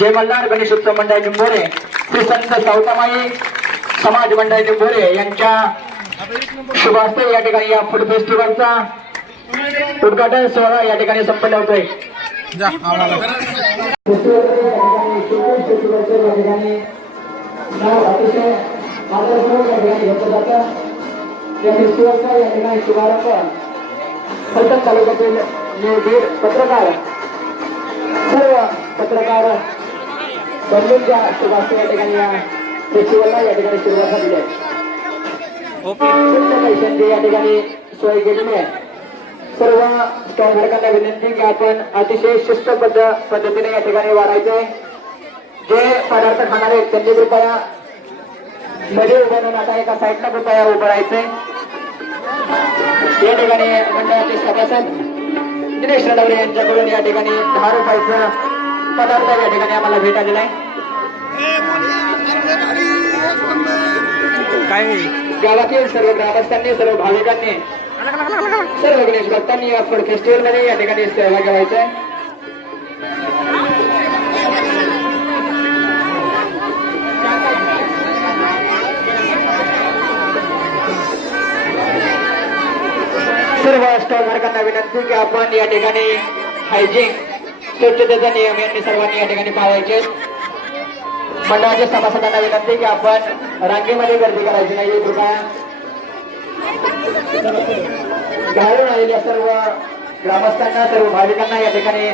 जय मल्हार गणेश उत्सव मंडळ निंबोरे श्री संत सावतामाई समाज मंडळ निंबोरे यांच्या शुभ हस्ते या ठिकाणी या फूड फेस्टिवलचा उद्घाटन सोहळा या ठिकाणी संपन्न होतोय. या फेस्टिवलचा या ठिकाणी शुभारंभ फलटण तालुक्यातील निर्भीड पत्रकार सर्व पत्रकार बंधूंच्या शुभास्ते या ठिकाणी या फेस्टिवलला या ठिकाणी सुरुवात झालेली आहे. पैशांची या ठिकाणी सोय केलेली आहे. सर्व स्टॉल धारकांना विनंती की आपण अतिशय शिस्तबद्ध पद्धतीने या ठिकाणी वाढायचे जे पदार्थ खाणारे आहेत त्यांनी कृपया मध्ये उभं राहून आता एका साईडला कृपया उभं राहायचंय. या ठिकाणी मंडळाचे सभासद दिनेश रडवले यांच्याकडून या ठिकाणी दहा रुपयाचं पदार्थ या ठिकाणी आम्हाला भेटायला आहे. काय? गावातील सर्व ग्रामस्थांनी सर्व भाविकांनी सर्व गणेश भक्तांनी या फूड फेस्टिवलमध्ये या ठिकाणी सहभागी व्हायचं आहे सर्व स्टॉल धारकांना विनंती की आपण या ठिकाणी हायजीन स्वच्छतेचा नियम यांनी सर्वांनी या ठिकाणी पाळायचे. मंडळाच्या सभासदांना विनंती की आपण रांगेमध्ये गर्दी करायची नाही. कृपया घालून आलेल्या सर्व ग्रामस्थांना सर्व भाविकांना या ठिकाणी